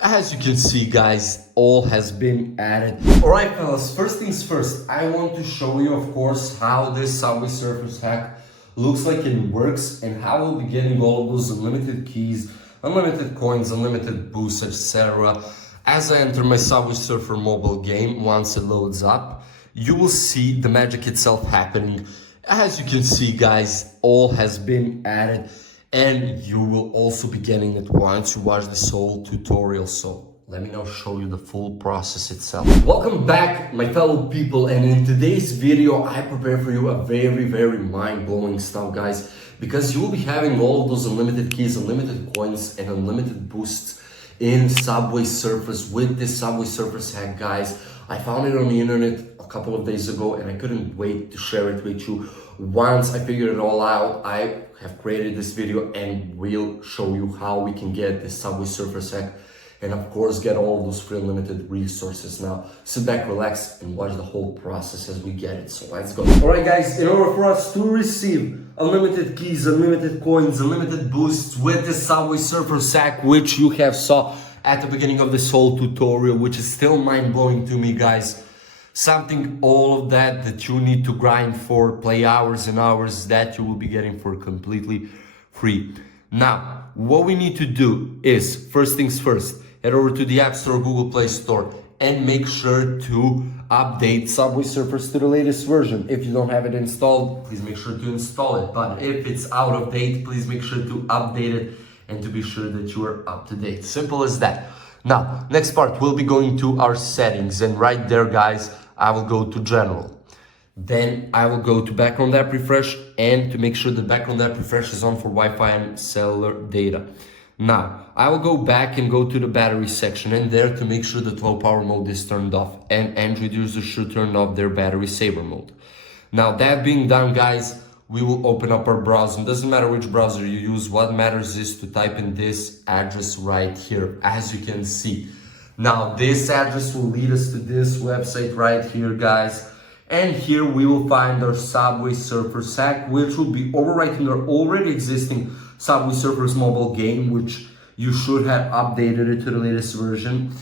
As you can see, guys, all has been added. Alright fellas, first things first, I want to show you, of course, how this Subway Surfers hack looks like and works, and how we'll be getting all of those unlimited keys, unlimited coins, unlimited boosts, etc. As I enter my Subway Surfer mobile game, once it loads up, you will see the magic itself happening. As you can see, guys, all has been added. And you will also be getting it once you watch this whole tutorial. So let me now show you the full process itself. Welcome back, my fellow people, and in today's video I prepare for you a very mind-blowing stuff, guys, because you will be having all of those unlimited keys, unlimited coins, and unlimited boosts in Subway Surfers with this Subway Surfers hack, guys. I found it on the internet a couple of days ago and I couldn't wait to share it with you. Once I figured it all out, I have created this video and will show you how we can get this Subway Surfers hack and of course get all those free unlimited resources. Now sit back, relax, and watch the whole process as we get it. So let's go. Alright guys, in order for us to receive unlimited keys, unlimited coins, unlimited boosts with the Subway Surfers hack, which you have saw at the beginning of this whole tutorial, which is still mind-blowing to me, guys. Something, all of that you need to grind for, play hours and hours, that you will be getting for completely free. Now, what we need to do is, first things first, head over to the App Store, Google Play Store, and make sure to update Subway Surfers to the latest version. If you don't have it installed, please make sure to install it. But if it's out of date, please make sure to update it and to be sure that you are up to date. Simple as that. Now, next part, we'll be going to our settings, and right there, guys, I will go to General. Then I will go to Background App Refresh, and to make sure the Background App Refresh is on for Wi-Fi and cellular data. Now, I will go back and go to the battery section, and there to make sure that low power mode is turned off, and Android users should turn off their battery saver mode. Now, that being done, guys, we will open up our browser. It doesn't matter which browser you use. What matters is to type in this address right here, as you can see. Now, this address will lead us to this website right here, guys. And here we will find our Subway Surfers hack, which will be overwriting our already existing Subway Surfers mobile game, which you should have updated it to the latest version,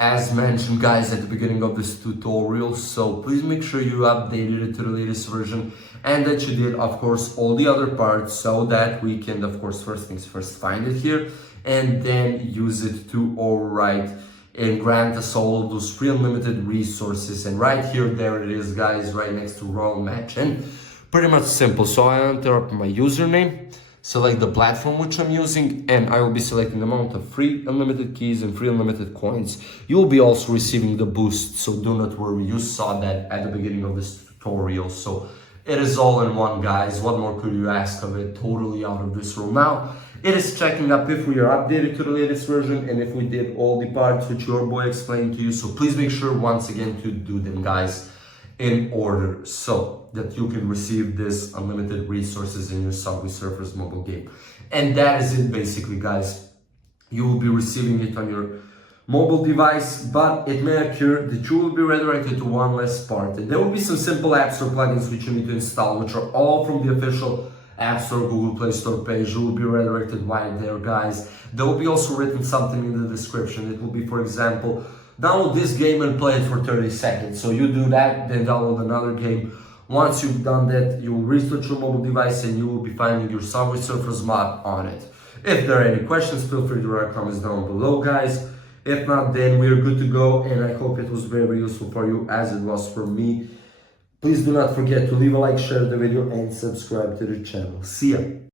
as mentioned, guys, at the beginning of this tutorial. So please make sure you updated it to the latest version and that you did, of course, all the other parts, so that we can, of course, first things first, find it here and then use it to overwrite and grant us all of those free unlimited resources. And right here, there it is, guys, right next to Royal Match, and pretty much simple. So I enter up my username, select the platform which I'm using, and I will be selecting the amount of free unlimited keys and free unlimited coins. You will be also receiving the boost, so do not worry, you saw that at the beginning of this tutorial. So it is all in one, guys. What more could you ask of it? Totally out of this room. Now it is checking up if we are updated to the latest version and if we did all the parts which your boy explained to you. So please make sure once again to do them, guys, in order, so that you can receive this unlimited resources in your Subway Surfers mobile game. And that is it, basically, guys. You will be receiving it on your mobile device, but it may occur that you will be redirected to one less part. And there will be some simple App Store plugins which you need to install, which are all from the official App Store, Google Play Store page. You will be redirected right there, guys. There will be also written something in the description. It will be, for example, download this game and play it for 30 seconds. So you do that, then download another game. Once you've done that, you will restart your mobile device and you will be finding your Subway Surfers mod on it. If there are any questions, feel free to write comments down below, guys. If not, then we are good to go, and I hope it was very useful for you as it was for me. Please do not forget to leave a like, share the video, and subscribe to the channel. See ya!